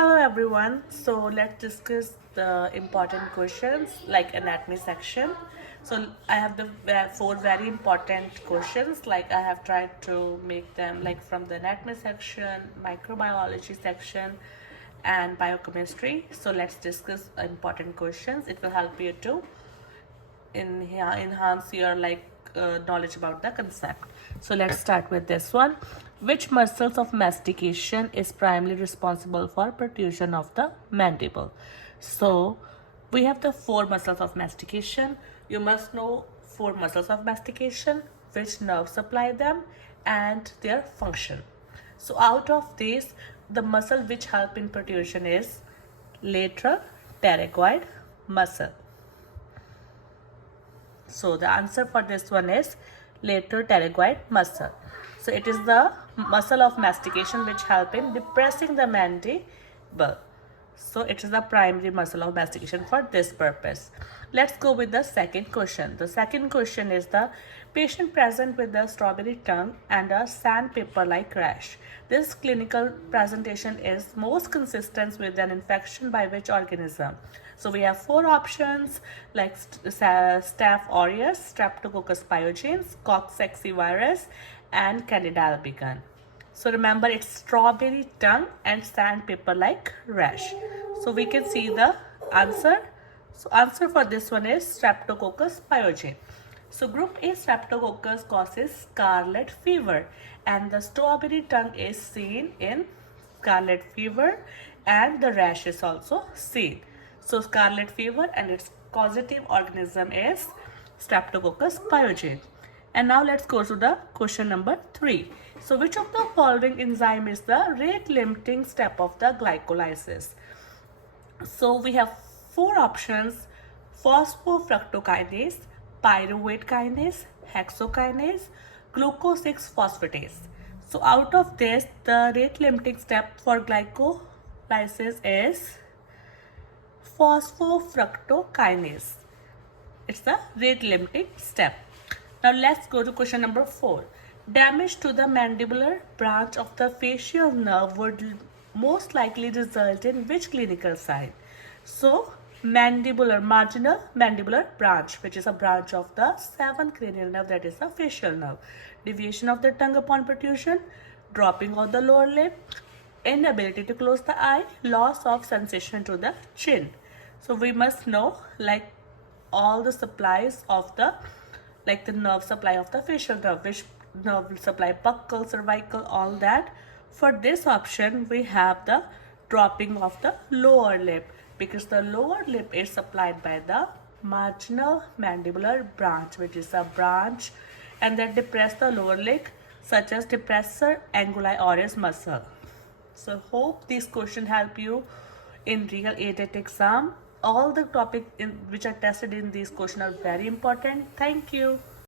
Hello everyone. So let's discuss the important questions like anatomy section. So I have the four very important questions. Like I have tried to make them like from the anatomy section, microbiology section, and biochemistry. So let's discuss important questions. It will help you to enhance your knowledge about the concept. So let's start with this one. Which muscles of mastication is primarily responsible for protrusion of the mandible? So we have the four muscles of mastication. You must know four muscles of mastication, which nerves supply them, and their function. So out of these, the muscle which help in protrusion is lateral pterygoid muscle. So the answer for this one is lateral pterygoid muscle. So it is the muscle of mastication which help in depressing the mandible. So it is the primary muscle of mastication for this purpose. Let's go with the second question. The second question is the patient present with the strawberry tongue and a sandpaper-like rash. This clinical presentation is most consistent with an infection by which organism? So we have four options like Staph aureus, Streptococcus pyogenes, Coxsackie virus, and Candida albicans. So remember, it's strawberry tongue and sandpaper-like rash. So we can see the answer. So answer for this one is Streptococcus pyogenes. So group A Streptococcus causes scarlet fever, and the strawberry tongue is seen in scarlet fever, and the rash is also seen. So scarlet fever and its causative organism is Streptococcus pyogenes. And now let's go to the question number 3. So which of the following enzyme is the rate limiting step of the glycolysis? So we have four options: phosphofructokinase, pyruvate kinase, hexokinase, glucose 6 phosphatase. So out of this, the rate limiting step for glycolysis is phosphofructokinase. It's the rate limiting step. Now let's go to question number 4. Damage to the mandibular branch of the facial nerve would most likely result in which clinical sign? So marginal mandibular branch, which is a branch of the 7th cranial nerve, that is the facial nerve. Deviation of the tongue upon protrusion, dropping of the lower lip, inability to close the eye, loss of sensation to the chin. So we must know like all the supplies of the nerve supply of the facial nerve, which nerve supply buccal, cervical, all that. For this option, we have the dropping of the lower lip, because the lower lip is supplied by the marginal mandibular branch, which is a branch and that depress the lower lip, such as depressor anguli oris muscle. So hope this question help you in real ADAT exam. All the topics which are tested in this question are very important. Thank you.